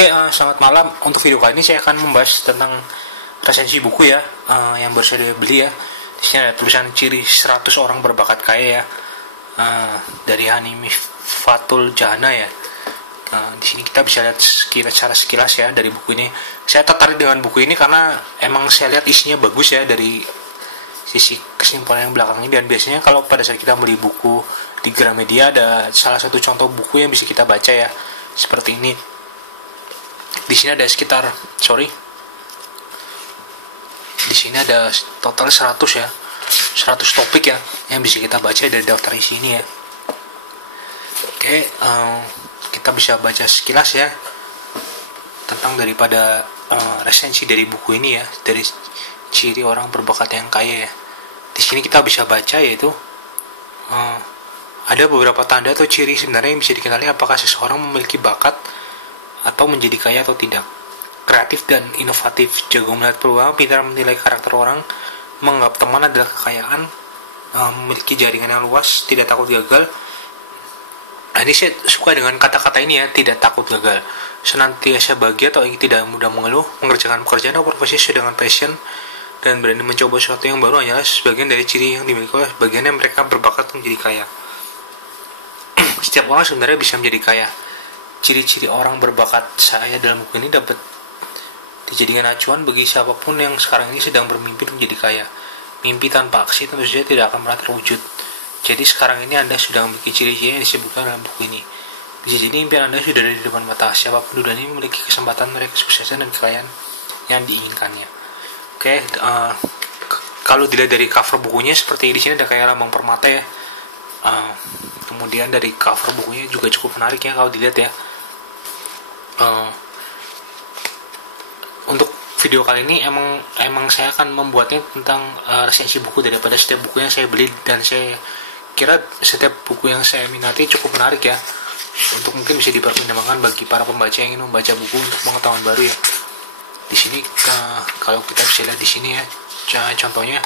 Selamat malam. Untuk video kali ini saya akan membahas tentang resensi buku ya, yang baru saya beli ya. Di sini ada tulisan ciri 100 orang berbakat kaya ya, dari Hanimi Fatul Jana ya. Di sini kita bisa lihat secara sekilas ya dari buku ini. Saya tertarik dengan buku ini karena emang saya lihat isinya bagus ya dari sisi kesimpulan yang belakang ini. Dan biasanya kalau pada saat kita beli buku di Gramedia ada salah satu contoh buku yang bisa kita baca ya, seperti ini. Di sini ada di sini ada total 100 ya, 100 topik ya yang bisa kita baca dari daftar isi ini ya. Kita bisa baca sekilas ya tentang daripada resensi dari buku ini ya, dari ciri orang berbakat yang kaya ya. Di sini kita bisa baca yaitu ada beberapa tanda atau ciri sebenarnya yang bisa dikenali apakah seseorang memiliki bakat atau menjadi kaya atau tidak. Kreatif dan inovatif, jago melihat peluang, pintar menilai karakter orang, menganggap teman adalah kekayaan, memiliki jaringan yang luas, tidak takut gagal. Ini saya suka dengan kata-kata ini ya, tidak takut gagal, senantiasa bahagia atau tidak mudah mengeluh, mengerjakan pekerjaan atau profesi sesuai dengan passion, dan berani mencoba sesuatu yang baru hanyalah sebagian dari ciri yang dimiliki oleh bagian yang mereka berbakat menjadi kaya. Setiap orang sebenarnya bisa menjadi kaya. Ciri-ciri orang berbakat saya dalam buku ini dapat dijadikan acuan bagi siapapun yang sekarang ini sedang bermimpi menjadi kaya. Mimpi tanpa aksi tentu saja tidak akan pernah terwujud. Jadi sekarang ini Anda sudah memiliki ciri-ciri yang disebutkan dalam buku ini. Bisa jadi impian Anda sudah ada di depan mata. Siapapun di dunia ini memiliki kesempatan meraih kesuksesan dan kekayaan yang diinginkannya. Kalau dilihat dari cover bukunya seperti di sini ada kayak lambang permata ya. Kemudian dari cover bukunya juga cukup menarik ya kalau dilihat ya. Untuk video kali ini emang saya akan membuatnya tentang resensi buku daripada setiap buku yang saya beli, dan saya kira setiap buku yang saya minati cukup menarik ya, untuk mungkin bisa dipertimbangkan bagi para pembaca yang ingin membaca buku untuk pengetahuan baru ya. Di sini kalau kita bisa lihat di sini ya, contohnya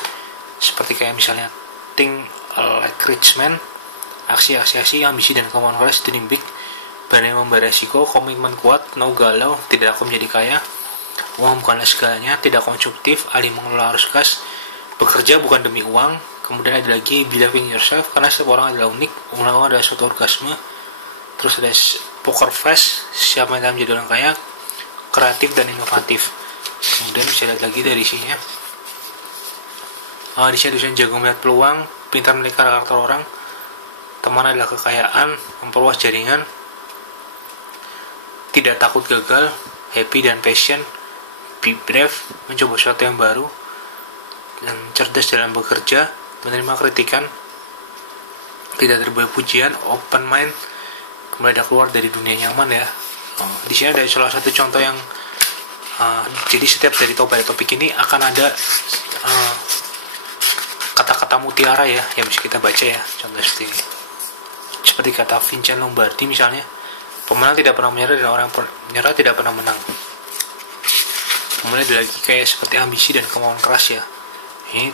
seperti kayak misalnya think like rich man, aksi-aksi, ambisi dan kemauan keras, dream big, berani membayar resiko, komitmen kuat, no galau, tidak takut menjadi kaya, uang bukanlah segalanya, tidak konsumtif, ahli mengelola arus kas, bekerja bukan demi uang. Kemudian ada lagi believe in yourself, karena setiap orang adalah unik, ulang adalah suatu orgasme. Terus ada poker face, siapa yang menjadi orang kaya, kreatif dan inovatif. Kemudian bisa lihat lagi dari sini ya. Di sini tulisan jago melihat peluang, pintar melihat karakter orang, teman adalah kekayaan, memperluas jaringan, tidak takut gagal, happy dan passion, be brave, mencoba sesuatu yang baru, dan cerdas dalam bekerja, menerima kritikan, tidak terbuai pujian, open mind, kemudian ada keluar dari dunia nyaman ya. Di sini ada salah satu contoh yang jadi setiap dari topik ini akan ada kata-kata mutiara ya yang bisa kita baca ya. Contoh seperti ini, seperti kata Vincent Lombardi misalnya, pemenang tidak pernah menyerah dan orang menyerah tidak pernah menang. Kemudian ada lagi kayak seperti ambisi dan kemauan keras ya. Ini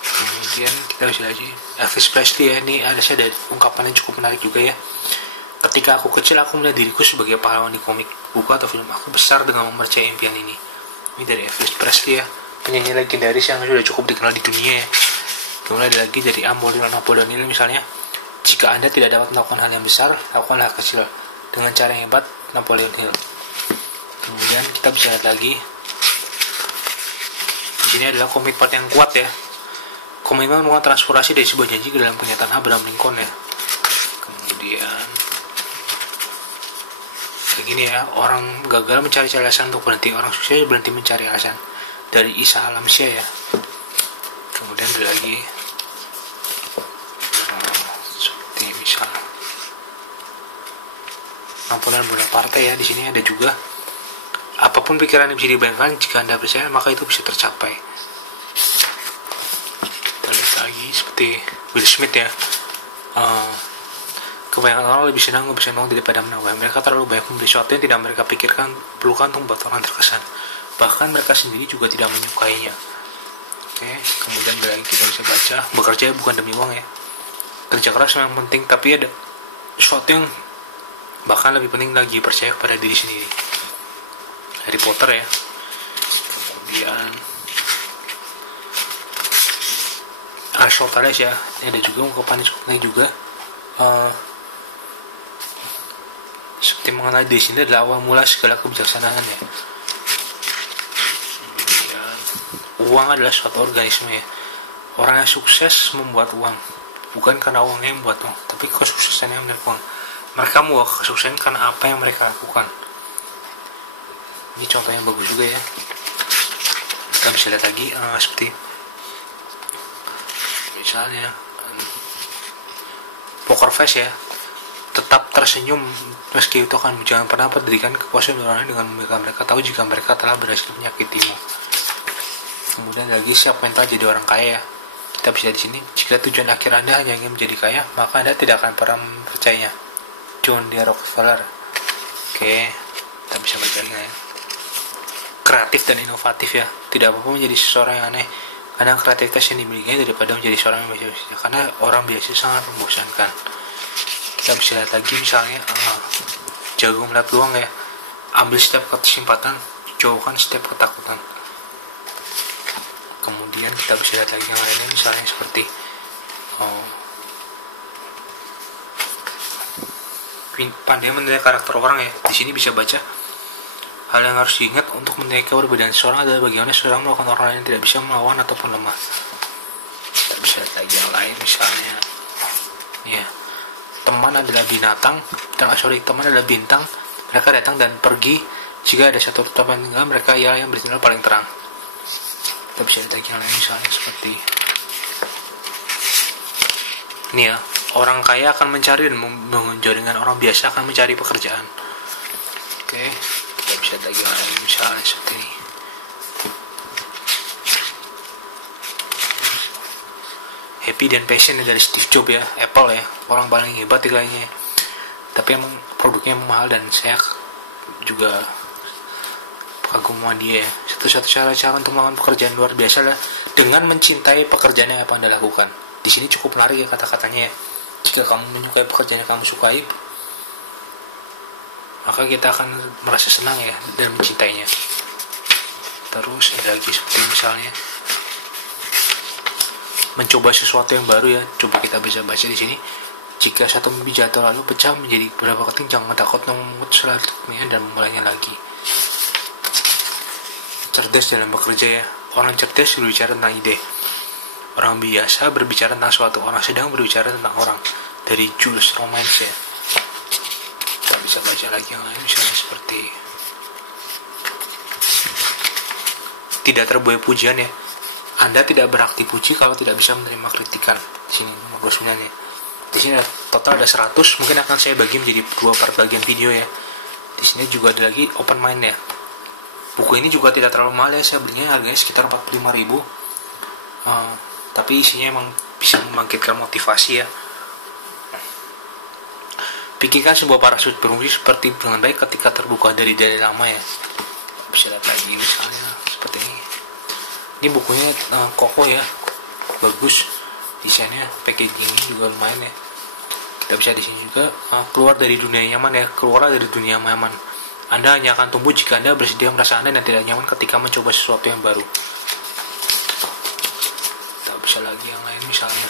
kemudian kita bisa lihat Elvis Presley ya. Ini ada saya ungkapan yang cukup menarik juga ya. Ketika aku kecil, aku melihat diriku sebagai pahlawan di komik, buku atau film. Aku besar dengan mempercayai impian ini. Ini dari Elvis Presley ya, penyanyi legendaris yang sudah cukup dikenal di dunia ya. Kemudian ada lagi dari Napoleon Hill misalnya, jika Anda tidak dapat melakukan hal yang besar, lakukanlah kecil dengan cara yang hebat, Napoleon Hill. Kemudian kita bisa lihat lagi di sini adalah komitmen yang kuat ya. Komitmen merupakan transformasi dari sebuah janji ke dalam kenyataan, Abraham Lincoln ya. Kemudian begini ya, orang gagal mencari alasan untuk berhenti, orang sukses berhenti mencari alasan, dari Isa Alamsyah ya. Kemudian ada lagi seperti misal Napoleon Bonaparte ya. Di sini ada juga, apapun pikiran yang bisa dibayangkan, jika Anda percaya maka itu bisa tercapai. Kita lihat lagi seperti Will Smith ya. Kebanyakan orang lebih senang memberi uang daripada menambah. Mereka terlalu banyak memberi sesuatu yang tidak mereka pikirkan perlukan untuk membuat orang terkesan. Bahkan mereka sendiri juga tidak menyukainya. Kemudian lagi kita bisa baca, bekerja bukan demi uang ya. Kerja keras memang penting, tapi ada sesuatu yang Bahkan lebih penting lagi percaya kepada diri sendiri. Harry Potter ya. Kemudian Aristoteles ya, ini ada juga ungkapan seperti juga seperti mengenai diri sendiri adalah awal mula segala kebijaksanaan ya. Kemudian uang adalah suatu organisme ya. Orang yang sukses membuat uang, bukan karena uangnya yang membuat uang, tapi kesuksesannya yang membuat uang. Mereka membuat kesuksesan karena apa yang mereka lakukan. Ini contoh yang bagus juga ya. Kita bisa lihat lagi seperti misalnya poker face ya, tetap tersenyum meski itu akan jangan pernah berikan kepuasan orang lain dengan mereka tahu jika mereka telah berhasil menyakitimu. Kemudian lagi siap mental jadi orang kaya ya. Kita bisa di sini, jika tujuan akhir Anda hanya ingin menjadi kaya, maka Anda tidak akan pernah mempercayainya. John D. Rockefeller. Oke, kita bisa baca lagi ya. Kreatif dan inovatif ya. Tidak apa-apa menjadi seseorang yang aneh. Kadang kreativitas yang dimilikinya daripada menjadi seorang yang biasa. Karena orang biasa sangat membosankan. Kita bisa lihat lagi misalnya jago melihat peluang ya. Ambil setiap kesempatan, jauhkan setiap ketakutan. Kemudian kita bisa lihat lagi yang lainnya misalnya seperti pandai menilai karakter orang ya. Di sini bisa baca hal yang harus diingat untuk menilai keberadaan seseorang adalah bagaimana seseorang melakukan orang lain yang tidak bisa melawan ataupun lemah. Kita bisa lihat lagi yang lain misalnya ya, teman adalah binatang, teman adalah bintang, mereka datang dan pergi, jika ada satu teman tinggal mereka ialah yang bersinar paling terang. Kita bisa lihat lagi yang lain misalnya seperti ini ya, orang kaya akan mencari dan membangun jaringan, orang biasa akan mencari pekerjaan. Oke, kita bisa lihat lagi yang lain misalnya seperti ini. Happy dan Passion dari Steve Jobs ya, Apple ya, orang paling hebat kayaknya. Tapi emang produknya emang mahal dan saya juga kagum sama dia ya. Satu-satu cara untuk melakukan pekerjaan luar biasa lah dengan mencintai pekerjaan yang apa Anda lakukan. Di sini cukup menarik ya kata-katanya ya. Jika kamu menyukai pekerjaan yang kamu sukai, maka kita akan merasa senang ya dan mencintainya. Terus ada lagi seperti misalnya mencoba sesuatu yang baru ya. Coba kita bisa baca di sini. Jika satu mimpi jatuh lalu pecah menjadi beberapa keting, jangan takut memutus selanjutnya dan memulainya lagi. Cerdas dalam bekerja ya. Orang cerdas berbicara tentang ide. Orang biasa berbicara tentang suatu. Orang sedang berbicara tentang orang. Dari Jules Romance ya. Kita bisa baca lagi yang lain misalnya seperti tidak terbuai pujian ya. Anda tidak berhak dipuji kalau tidak bisa menerima kritikan. Di sini nomor 29 ya. Di sini total ada 100. Mungkin akan saya bagi menjadi 2 part bagian video ya. Di sini juga ada lagi open mind ya. Buku ini juga tidak terlalu mahal ya, saya belinya harganya sekitar 45.000. Tapi isinya emang bisa membangkitkan motivasi ya. Pikirkan sebuah parasut berfungsi seperti dengan baik ketika terbuka dari lama ya. Bisa lihat lagi misalnya seperti ini. Ini bukunya kokoh ya, bagus desainnya, packagingnya juga lumayan ya. Kita bisa di sini juga keluar dari dunia nyaman ya, keluar dari dunia nyaman. Anda hanya akan tumbuh jika Anda bersedia merasa aneh dan tidak nyaman ketika mencoba sesuatu yang baru. Kita bisa lagi yang lain misalnya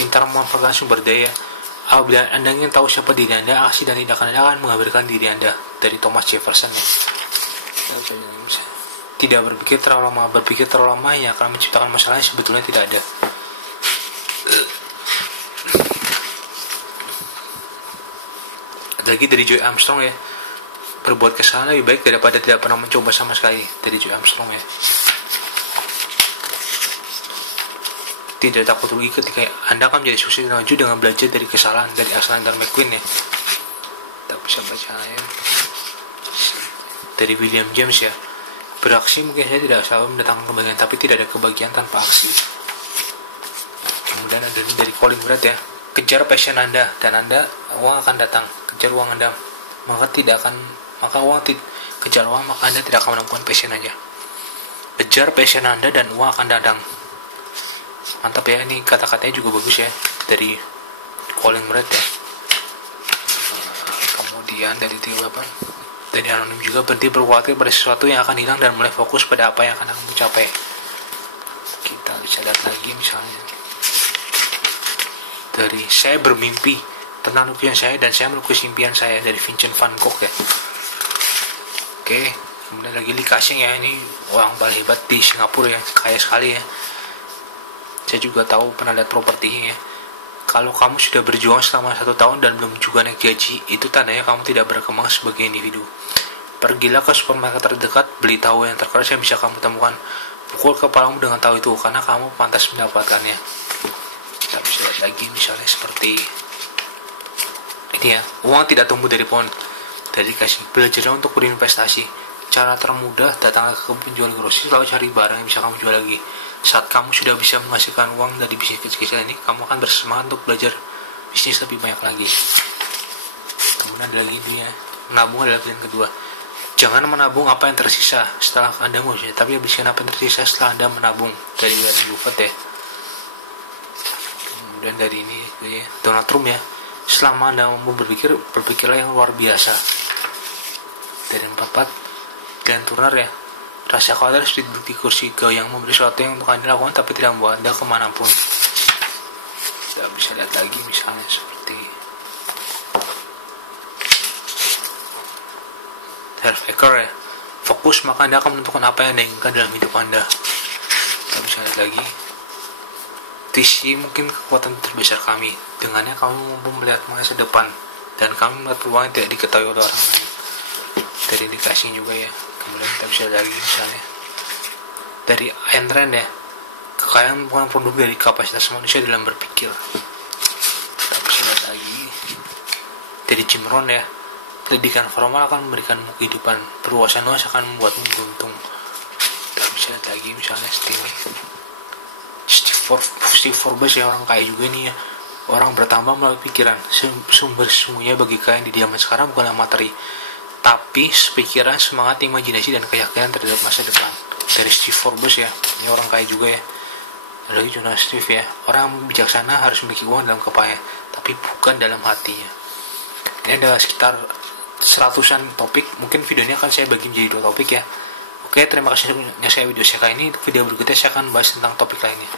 pintar memanfaatkan sumber daya. Apabila Anda ingin tahu siapa diri Anda, aksi dan tindakan Anda akan menggambarkan diri Anda. Dari Thomas Jefferson ya. Tidak berpikir terlalu lama. Berpikir terlalu lama yang akan menciptakan masalah yang sebetulnya tidak ada. Lagi dari Joy Armstrong ya, berbuat kesalahan lebih baik daripada tidak pernah mencoba sama sekali. Dari Joy Armstrong ya. Tidak takut rugi ketika Anda akan menjadi sukses dan maju dengan belajar dari kesalahan. Dari Alexander McQueen ya. Kita bisa baca ya. Dari William James ya, beraksi mungkin saya tidak selalu mendatangkan kebahagiaan, tapi tidak ada kebahagiaan tanpa aksi. Kemudian ada dari Colin Brad ya, kejar passion Anda dan uang akan datang. Kejar uang Anda, kejar uang maka Anda tidak akan menemukan passion aja. Kejar passion Anda dan uang akan datang. Mantap ya, ini kata-katanya juga bagus ya dari Colin Brad ya. Kemudian dari 38, dari anonim juga, berhenti berkhawatir pada sesuatu yang akan hilang dan mulai fokus pada apa yang akan kamu capai. Kita bisa lihat lagi misalnya dari saya bermimpi tentang lukisan saya dan saya melukis impian saya, dari Vincent van Gogh ya. Oke, kemudian lagi Lee Ka-shing ya, ini orang paling hebat di Singapura ya, kaya sekali ya. Saya juga tahu, pernah lihat propertinya ya. Kalau kamu sudah berjuang selama 1 tahun dan belum juga naik gaji, itu tandanya kamu tidak berkembang sebagai individu. Pergilah ke supermarket terdekat, beli tahu yang terkeras yang bisa kamu temukan. Pukul kepalamu dengan tahu itu, karena kamu pantas mendapatkannya. Kita bisa lihat lagi misalnya seperti ini ya, uang tidak tumbuh dari pohon. Dari kasih, belajarlah untuk berinvestasi. Cara termudah, datang ke penjual grocery, lalu cari barang yang bisa kamu jual lagi. Saat kamu sudah bisa menghasilkan uang dari bisnis kecil-kecil ini, kamu akan bersemangat untuk belajar bisnis lebih banyak lagi. Kemudian ada lagi dia, menabung adalah pilihan kedua. Jangan menabung apa yang tersisa setelah Anda berusaha, tapi habiskan apa yang tersisa setelah Anda menabung. Dari Warren Buffett ya. Kemudian dari ini ya, Donald Trump ya. Selama Anda mau berpikir, berpikirlah yang luar biasa. Dari 44, Glenn Turner ya. Rasa khawatir harus duduk di kursi kau yang memberi sesuatu yang untuk Anda lakukan tapi tidak membawa Anda kemanapun. Kita bisa lihat lagi misalnya seperti Harv Eker ya. Fokus maka Anda akan menentukan apa yang Anda inginkan dalam hidup Anda. Kita bisa lihat lagi visi mungkin kekuatan terbesar kami. Dengannya kamu mampu melihat masa depan dan kami melihat peluang yang tidak diketahui oleh orang lain. Dari indikasi juga ya. Kemudian kita bisa lihat lagi misalnya dari Ayn Rand ya, kekayaan bukan produk dari kapasitas manusia dalam berpikir. Kita bisa lihat lagi dari Jim Rohn ya, pendidikan formal akan memberikanmu kehidupan, berwawasan luas akan membuatmu beruntung. Kita bisa lihat lagi misalnya Steve Forbes ya, orang kaya juga nih ya. Orang bertambah melalui pikiran. Sumber sesungguhnya bagi kaya di zaman sekarang bukanlah materi, tapi pikiran, semangat, imajinasi, dan keyakinan terhadap masa depan. Dari Steve Forbes ya, ini orang kaya juga ya. Ada lagi Jonas Steve ya, orang bijaksana harus memiliki uang dalam kepalanya, tapi bukan dalam hatinya. Ini ada sekitar 100-an topik, mungkin video ini akan saya bagi menjadi 2 topik ya. Oke, terima kasih untuk saya video saya kali ini. Untuk video berikutnya saya akan bahas tentang topik lainnya.